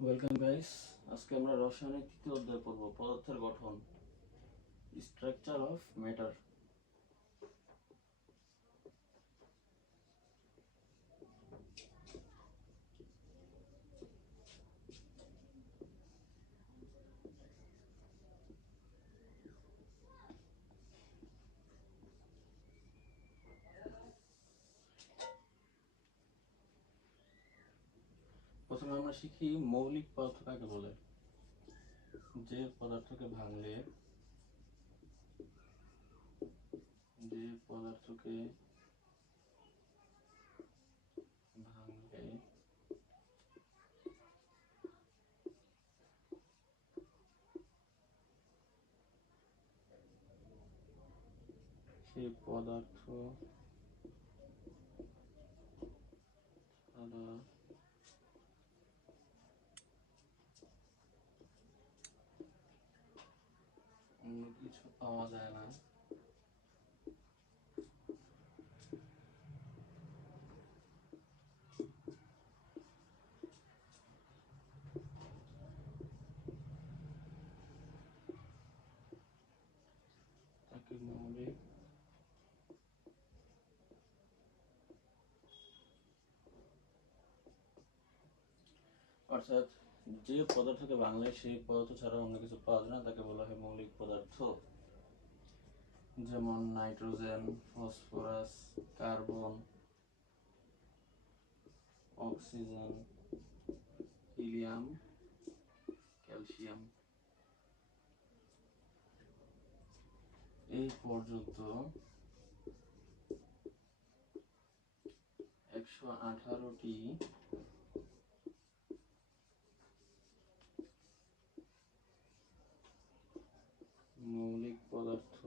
Welcome guys. আজকে আমরা রসায়নের তৃতীয় অধ্যায় পড়ব, পদার্থের গঠন, স্ট্রাকচার অফ ম্যাটার। প্রথমে আমরা শিখি মৌলিক পদার্থ কাকে বলে। যে পদার্থকে ভাঙলে ভাঙলে সেই পদার্থ ছাড়া অন্য কিছু পাওয়া যায় না, তাকে মৌলিক অর্থাৎ যে পদার্থকে ভাঙলে সেই পদার্থ ছাড়া অন্য কিছু পাওয়া যায় না তাকে বলা হয় মৌলিক পদার্থ। যেমন nitrogen, phosphorus, carbon, oxygen, helium, calcium. এই পর্যন্ত 118টি মৌলিক পদার্থ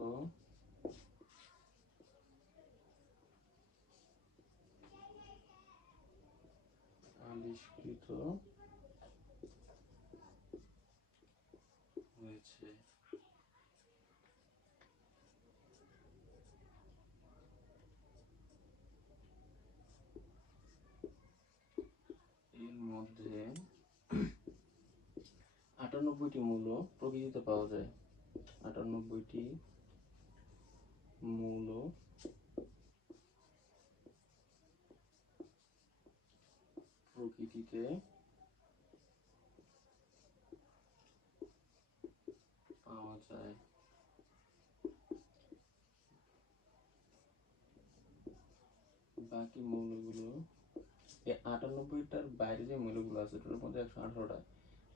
আবিষ্কৃত হয়েছে। এর মধ্যে 98টি মৌল প্রকৃতিতে পাওয়া যায়। 98টি মৌল প্রকৃতিতে পাওয়া যায়। বাকি মৌলগুলো এই 98টার বাইরে যে মৌলগুলো আছে তার মধ্যে 118টা,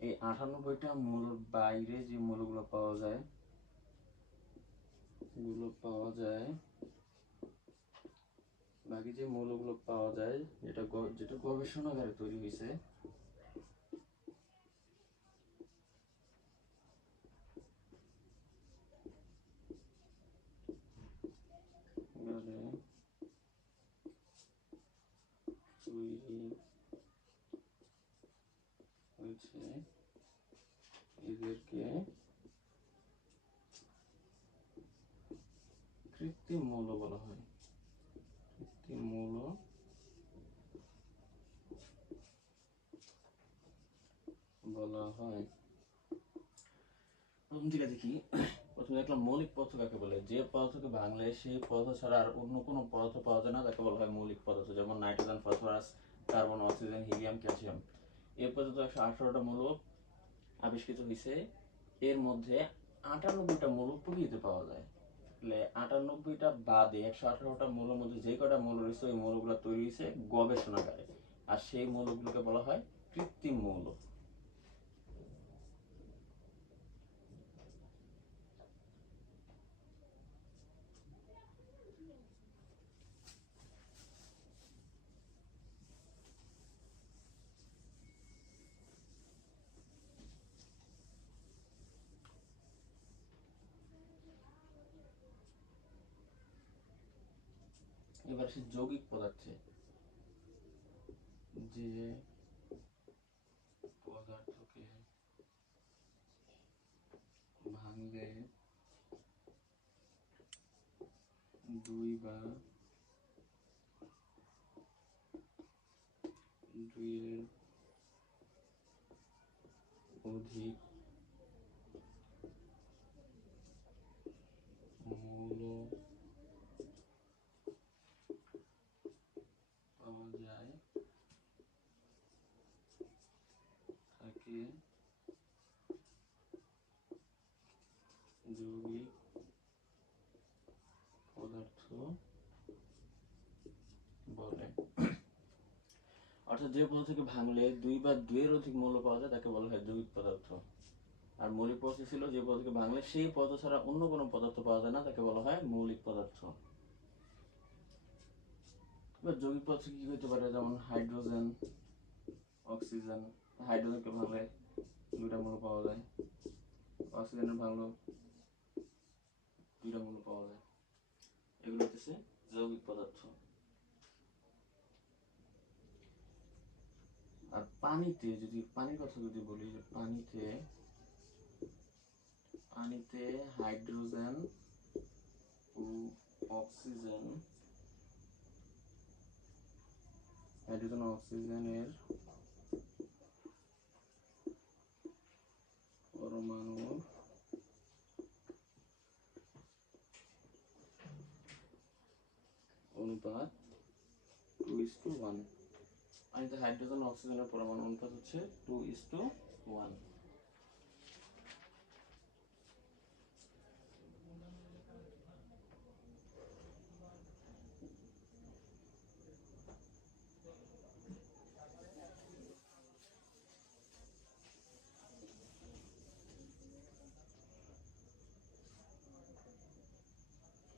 এই 98টা মৌলের বাইরে যে মৌলগুলো পাওয়া যায় বাকি যে মৌলগুলো পাওয়া যায় যেটা গবেষণাগারে তৈরি হয়েছে তৈরি হয়েছে এদেরকে কৃত্রিম মৌল বলা হয়। কৃত্রিম মৌল বলা হয়। প্রথম থেকে দেখি। প্রথমে দেখলাম মৌলিক পদার্থ কাকে বলে। যে পদার্থকে ভাঙলে সেই পদার্থ ছাড়া আর অন্য কোনো পদার্থ পাওয়া যায় না তাকে বলা হয় মৌলিক পদার্থ। যেমন nitrogen, phosphorus, carbon, oxygen, helium, calcium. এ পর্যন্ত 118টা মৌল আবিষ্কৃত হয়েছে। এর মধ্যে 98টা মৌল প্রকৃতিতে পাওয়া যায়। তাহলে 98টা বাদে 118টা মৌলের মধ্যে যে কটা মৌল রয়েছে ওই মৌলগুলো তৈরি হয়েছে গবেষণাগারে, আর সেই মৌলগুলোকে বলা হয় কৃত্রিম মৌল। এবার সে যৌগিক পদার্থে। যে পদার্থকে ভাঙলে দুই বা দুইয়ের অধিক মৌল পাওয়া যায় তাকে যৌগিক পদার্থ বলে। অর্থাৎ যে পদার্থকে ভাঙলে 2 বা 2 এর অধিক মৌল পাওয়া যায় তাকে বলা হয় যৌগিক পদার্থ। আর মৌলিক পদার্থ ছিল যে পদার্থকে ভাঙলে সেই পদার্থ ছাড়া অন্য কোনো পদার্থ পাওয়া যায় না তাকে বলা হয় মৌলিক পদার্থ। এবার যৌগিক পদার্থ কি হতে পারে, যেমন হাইড্রোজেন, অক্সিজেন। হাইড্রোজেনকে ভাঙলে 2টা মৌল পাওয়া যায়, অক্সিজেনের ভাঙলেও 2টা মৌল পাওয়া যায়। এগুলো হচ্ছে যৌগিক পদার্থ। আর পানিতে, যদি পানির কথা যদি বলি, পানিতে হাইড্রোজেন ও অক্সিজেনের পরমাণুর অনুপাত 2:1। পানিতে হাইড্রোজেন ও অক্সিজেনের পরমাণু অনুপাত হচ্ছে 2:1।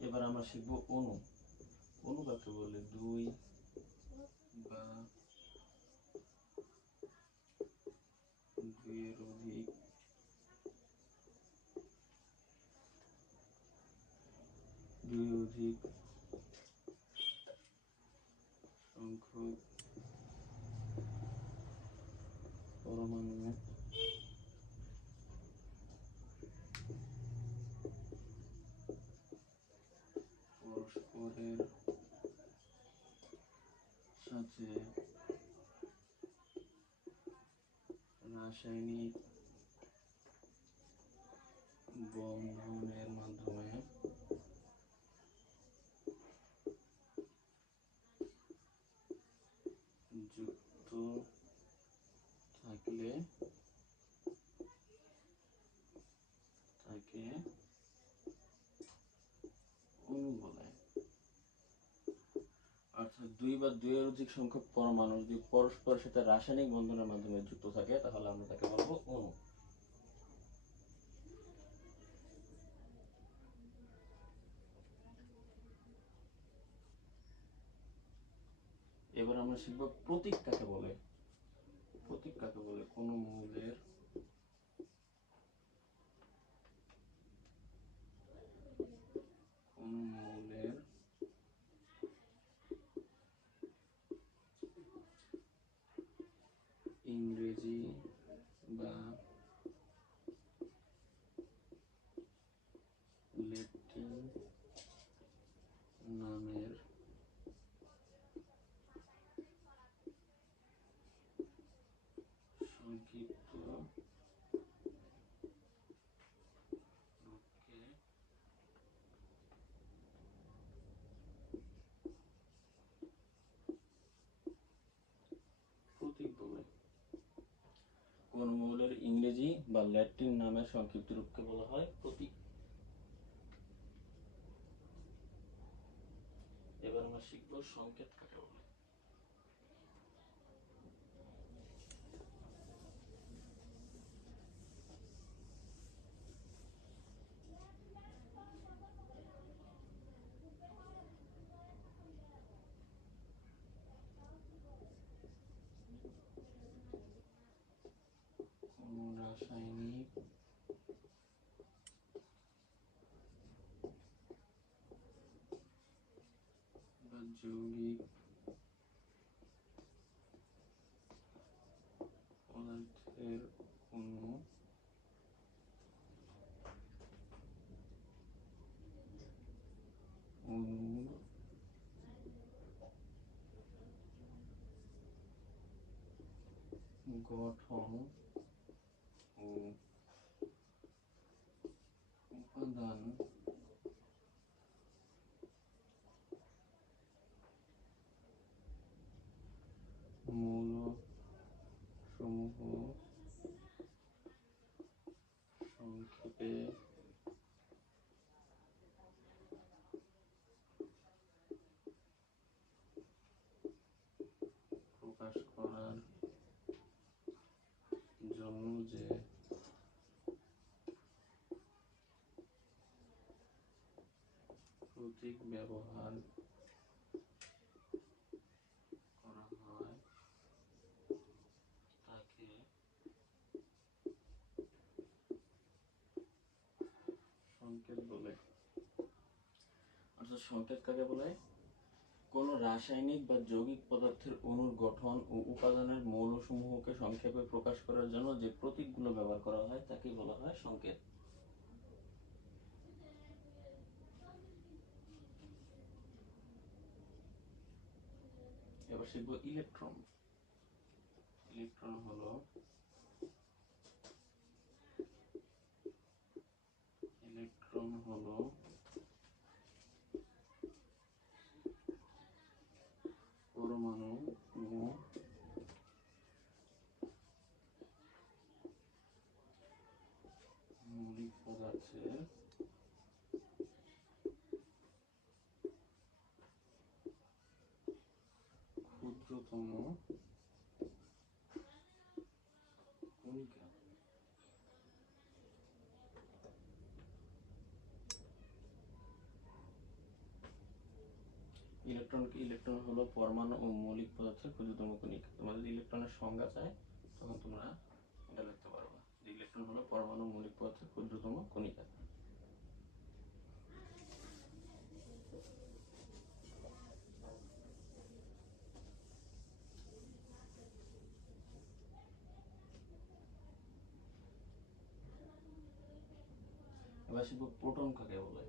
এবার আমরা শিখব অণু। অণু কাকে বলে? 2 বা 2 এর অধিক সংখ্যক পরমাণু পরস্পরের সাথে রাসায়নিক বন্ধনের মাধ্যমে যুক্ত থাকলে তাকে অণু বলে। অর্থাৎ 2 বা 2 এর অধিক সংখ্যক পরমাণু যদি পরস্পরের সাথে রাসায়নিক বন্ধনের মাধ্যমে যুক্ত থাকে তাহলে আমরা তাকে বলবো অণু। এবার আমরা শিখব প্রতীক কাকে বলে। প্রতীক কাকে বলে? কোন মৌলের ইংরেজি বা ল্যাটিন নামের সংক্ষিপ্ত রূপকে প্রতীক বলে। কোন মৌলের ইংরেজি বা ল্যাটিন নামের সংক্ষিপ্ত রূপকে বলা হয় প্রতীক। এবার আমরা শিখব সংকেত কাকে বলে। কোন রাসায়নিক বা যৌগিক পদার্থের অণুর গঠন ও উপাদান মৌল সমূহ সংক্ষেপে প্রকাশ করার জন্য যে প্রতীক ব্যবহার করা হয় তাকে সংকেত বলে। অর্থাৎ সংকেত কাকে বলে? কোন রাসায়নিক বা যৌগিক পদার্থের অণুর গঠন ও উপাদানের মৌলসমূহকে সংক্ষেপে প্রকাশ করার জন্য যে প্রতীকগুলো ব্যবহার করা হয় তাকে বলা হয় সংকেত। এবার শিখব ইলেকট্রন। ইলেকট্রন হলো পরমাণু ও মৌলিক পদার্থের ক্ষুদ্রতম কণিকা। ইলেকট্রন হলো পরমাণু ও মৌলিক পদার্থের ক্ষুদ্রতম কণিকা। তোমাদের ইলেকট্রনের সংজ্ঞা চাই তখন তোমরা এটা লিখতে পারবা যে ইলেকট্রন হলো পরমাণু ও মৌলিক পদার্থের ক্ষুদ্রতম কণিকা। এবার শিখব প্রোটন কাকে বলে।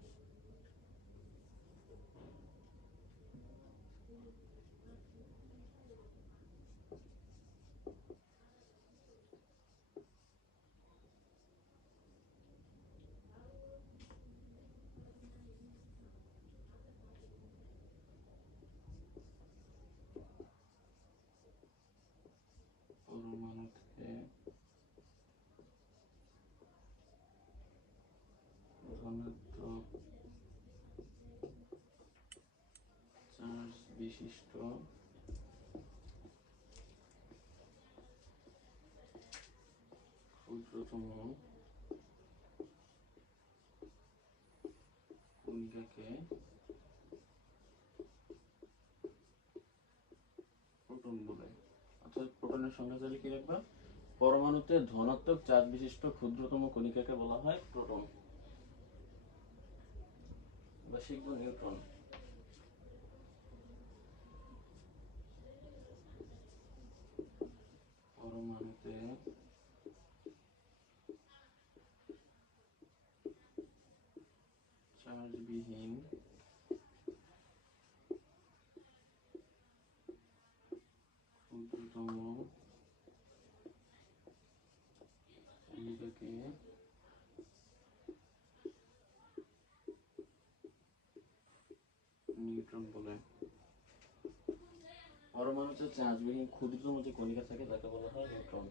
পরমাণুতে ধনাত্মক চার্জ বিশিষ্ট ক্ষুদ্রতম কণিকাকে প্রোটন বলে। অর্থাৎ প্রোটনের সংজ্ঞা চাইলে কি লিখবা? পরমাণুতে ধনাত্মক চার্জ বিশিষ্ট ক্ষুদ্রতম কণিকাকে বলা হয় প্রোটন। এবার শিখব নিউট্রন। পরমাণুতে চার্জবিহীন ক্ষুদ্রতম কণিকাকে নিউট্রন বলে। পরমাণুতে চার্জবিহীন ক্ষুদ্রতম যে কণিকা থাকে তাকে বলা হয় নিউট্রন।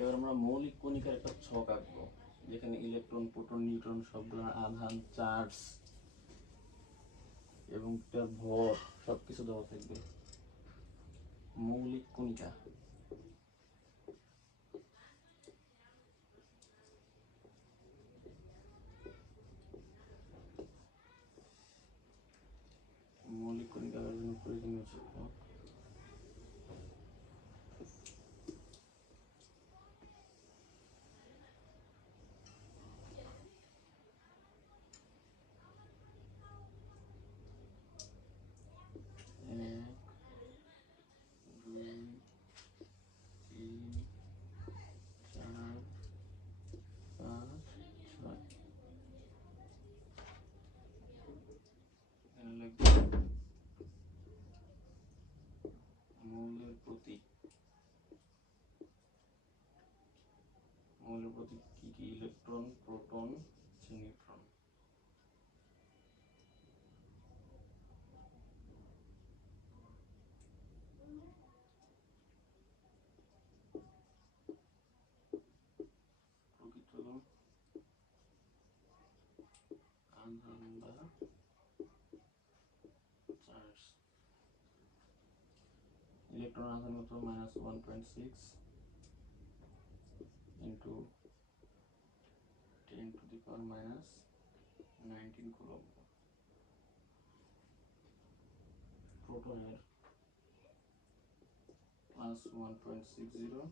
এবার আমরা মৌলিক কণিকার একটা ছক আঁকবো যেখানে ইলেকট্রন, প্রোটন, নিউট্রন সবগুলোর আধান, চার্জ এবং তার ভর সবকিছু দেওয়া থাকবে। মৌলিক কণিকা মৌলিক কণিকার জন্য প্রয়োজনীয় ছক ইলেকট্রনের প্রতি কি কি? Electron, proton, neutron. প্রকৃত আধান বা চার্জ। ইলেকট্রন আধান কত? -1.6 ইন্টু 10⁻⁻19 কুলম্ব। প্রোটনের +1.60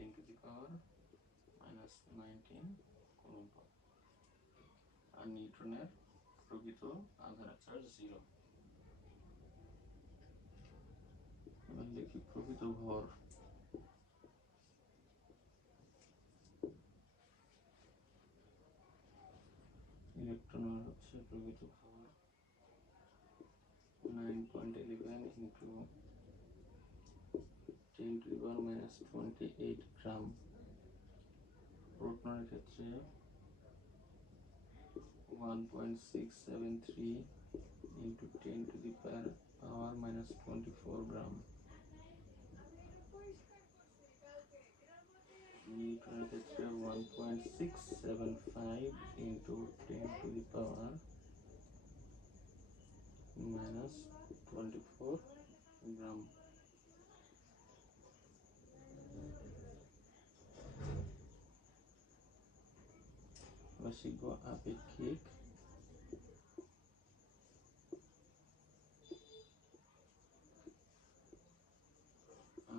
ইন্টু 10⁻⁻19 কুলম্ব। আর নিউট্রনের প্রকৃত আধানের চার্জ 0। এবার লিখি প্রকৃত ভর। ইলেকট্রনের হচ্ছে প্রকৃত ভর 9.11 ইন্টু 10⁻⁻28 গ্রাম। প্রোটনের ক্ষেত্রে 1.673 ইন্টু 10⁻⁻24 গ্রাম। নিউটনের ক্ষেত্রে 1.675 ইন্টু 10⁻⁻24 গ্রাম। এবার শিখব আপেক্ষিক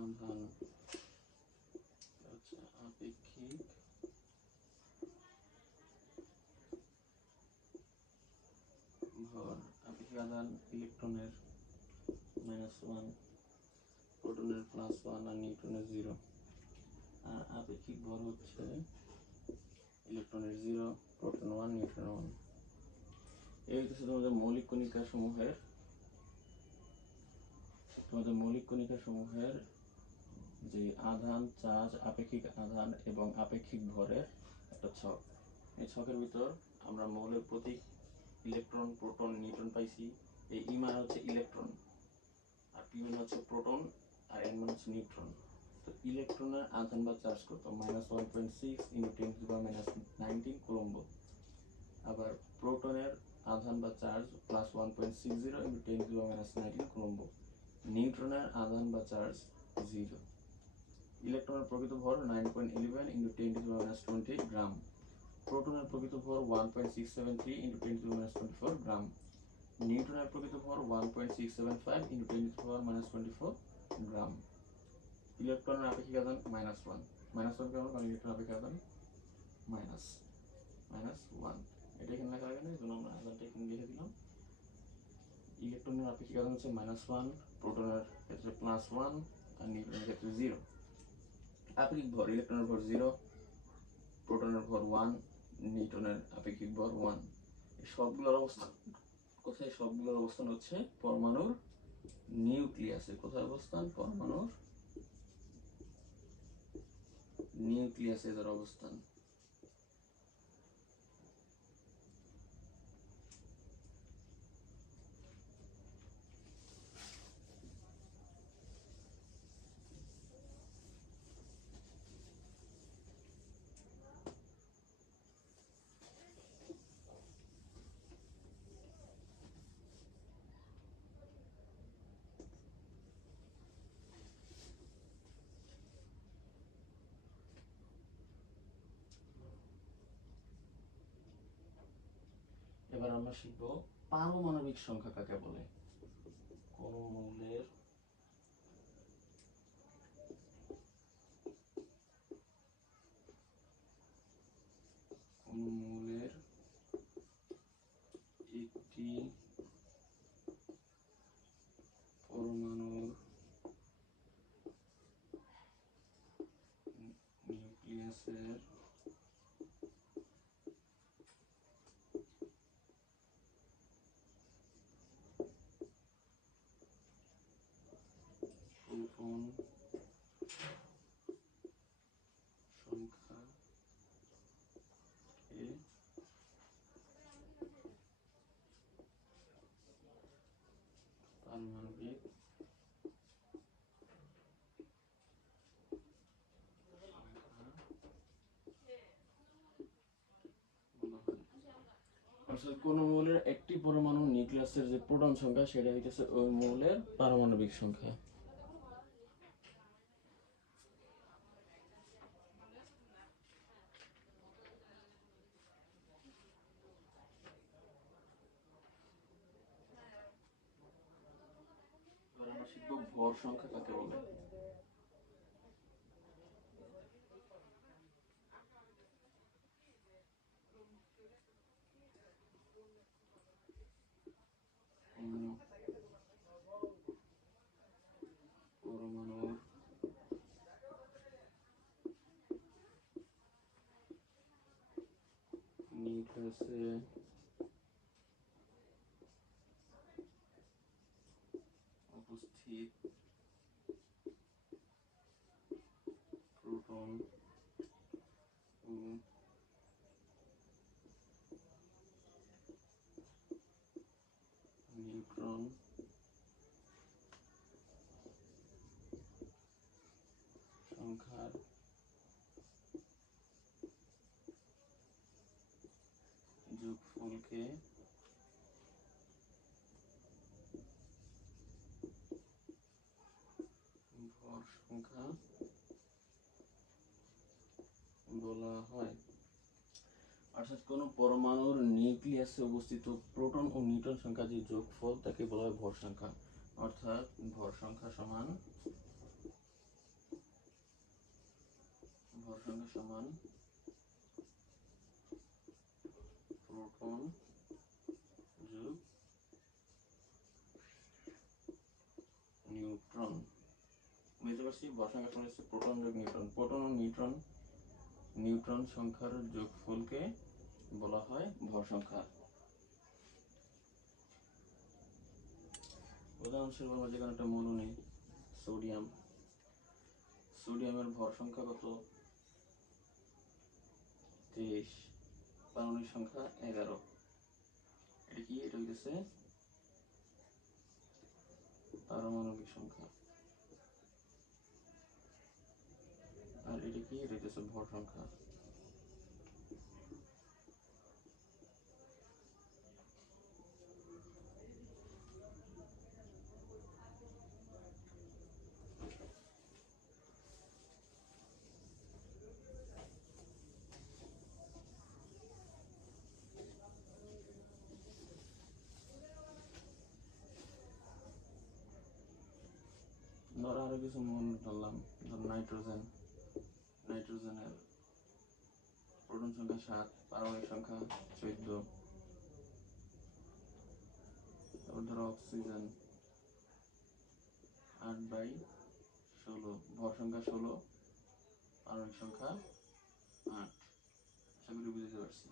আধান। আচ্ছা, আপেক্ষিক ভর। আপেক্ষিক আধান ইলেকট্রনের -1, প্রোটনের +1 আর নিউট্রনের 0। আর আপেক্ষিক ভর হচ্ছে ইলেকট্রনের 0, প্রোটন 1, নিউট্রন 1। এই হচ্ছে তোমাদের মৌলিক কণিকা সমূহের যে আধান, চার্জ, আপেক্ষিক আধান এবং আপেক্ষিক ভরের একটা ছক। এই ছকের ভিতর আমরা মৌলের প্রতীক ইলেকট্রন, প্রোটন, নিউট্রন পাইছি। এই ই মানে হচ্ছে ইলেকট্রন, আর পি মানে হচ্ছে প্রোটন, আর এন মানে হচ্ছে নিউট্রন। তো ইলেকট্রনের আধান বা চার্জ কত? -1.6 ইন্টু 10⁻⁻19 কুলম্ব। আবার প্রোটনের আধান বা চার্জ +1.60 ইন্টু 10⁻⁻19 কুলম্ব। নিউট্রনের আধান বা চার্জ 0। ইলেকট্রনের প্রকৃত ভর 9.11 ইন্টু 10⁻⁻20 গ্রাম। প্রোটনের প্রকৃত ভর 1.673 ইন্টু 10⁻⁻24 গ্রাম। নিউটনের প্রকৃত ভর 1.675 ইন্টু 10⁻⁻24 গ্রাম। ইলেকট্রনের আপেক্ষিক আধান -1। -1 কেন? কারণ ইলেকট্রন আপেক্ষিক আধান -1। এটা এখানে লেখা লাগে না, এই জন্য আমরা আধানটা এখানে লিখে দিলাম। ইলেকট্রনের আপেক্ষিক আধান হচ্ছে -1, প্রোটনের ক্ষেত্রে +1 আর নিউটনের ক্ষেত্রে 0। আপেক্ষিক ভর ইলেকট্রনের ভর 0, প্রোটনের ভর 1, নিউটনের আপেক্ষিক ভর 1। এই সবগুলোর অবস্থান কোথায়? সবগুলোর অবস্থান হচ্ছে পরমাণুর নিউক্লিয়াসে। কোথায় অবস্থান? পরমাণুর নিউক্লিয়াসে এদের অবস্থান। এবার আমরা শিখব পারমাণবিক সংখ্যা কাকে বলে। কোন মৌলের একটি পরমাণুর নিউক্লিয়াসের প্রোটন সংখ্যা অর্থাৎ কোন মৌলের একটি পরমাণু নিউক্লিয়াসের যে প্রোটন সংখ্যা সেটা হইতেছে ওই মৌলের পারমাণবিক সংখ্যা। এবার আমরা শিখব ভর সংখ্যা কাকে বলে। পরমাণুর নিউক্লিয়াসে উপস্থিত প্রোটন ও নিউট্রন সংখ্যার যোগফলকে ভর সংখ্যা বলা হয়। অর্থাৎ কোনো পরমাণুর নিউক্লিয়াসে অবস্থিত প্রোটন ও নিউট্রন সংখ্যা যে যোগফল তাকে বলা হয় ভর সংখ্যা। অর্থাৎ ভর সংখ্যা সমান প্রোটন যোগ নিউট্রন। বুঝতে পারছি, ভর সংখ্যা সমান হচ্ছে প্রোটন যোগ নিউট্রন। প্রোটন ও নিউট্রন সংখ্যার যোগফলকে বলা হয় ভর সংখ্যা। উদাহরণস্বরূপ আমরা যেখানে একটা মৌল নেই সোডিয়াম, সোডিয়ামের ভর সংখ্যা কত? 23, পারমাণবিক সংখ্যা 11। এটা কি? এটা হইতেছে পারমাণবিক সংখ্যা। আর এটা কি? এটা হইতেছে ভর সংখ্যা। ধর আরো কিছু মৌল ধরলাম, ধর নাইট্রোজেনের প্রোটন সংখ্যা 7, পারমাণবিক সংখ্যা 14। তারপর ধরো অক্সিজেন 8/16, ভর সংখ্যা 16, পারমাণবিক সংখ্যা 8। আশা করি বুঝতে পারছি।